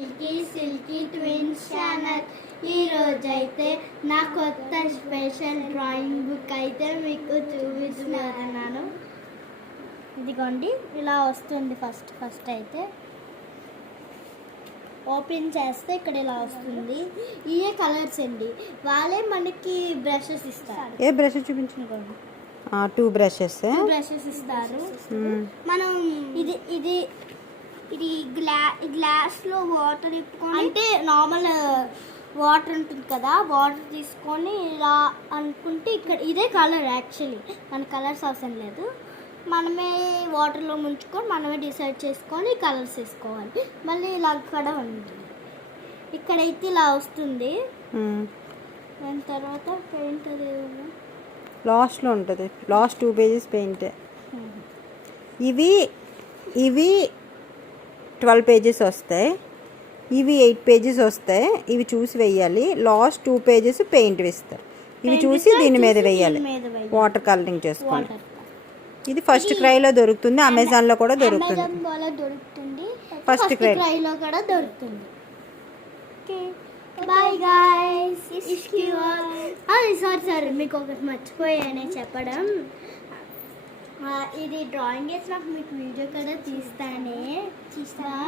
Silky silky twins channel. ఈ రోజైతే నా కొత్త స్పెషల్ డ్రాయింగ్ బుక్ అయితే మీకు చూపిస్తున్నాను. ఇదిగోండి ఇలా వస్తుంది ఫస్ట్ ఫస్ట్ అయితే. ఓపెన్ చేస్తే ఇక్కడ ఇలా వస్తుంది. ఇవే కలర్స్ అండి? వాళ్ళే మనకి బ్రషెస్ ఇస్తారు. ఏ బ్రష్ చూపించు ఇదిగోండి టూ బ్రషెస్. బ్రషెస్ ఇస్తారు. మనం ఇది ఇది ఇది గ్లా గ్లాస్లో వాటర్ ఇప్పుకొని అంటే నార్మల్ వాటర్ ఉంటుంది కదా వాటర్ తీసుకొని ఇలా అనుకుంటే ఇక్కడ ఇదే కలర్ యాక్చువల్లీ. మన కలర్స్ అవసరం లేదు. మనమే వాటర్లో ముంచుకొని మనమే డిసైడ్ చేసుకొని కలర్స్ వేసుకోవాలి. మళ్ళీ ఇలా కూడా ఉంటుంది. ఇక్కడైతే ఇలా వస్తుంది. దాని తర్వాత పెయింట్ అది. లాస్ట్లో ఉంటుంది. Last two pages paint. ఇవి ఇవి ట్వెల్వ్ పేజెస్ వస్తాయి. ఇవి ఎయిట్ పేజెస్ వస్తాయి. ఇవి చూసి వేయాలి లాస్ట్ టూ పేజెస్ పెయింట్ వేస్తారు. ఇవి చూసి దీని మీద వేయాలి. వాటర్ కలరింగ్ చేసుకోండి ఇది ఫస్ట్ క్రైలో దొరుకుతుంది. అమెజాన్లో కూడా దొరుకుతుంది. ఫస్ట్. క్రైలో కూడా దొరుకుతుంది. బాయ్ గాయ్స్ అది సారీ సారీ మీకు ఒకటి మర్చిపోయానే చెప్పడం. ఇది డ్రాయింగ్ వేసినాక మీకు వీడియో కూడా తీస్తానే. బాయ్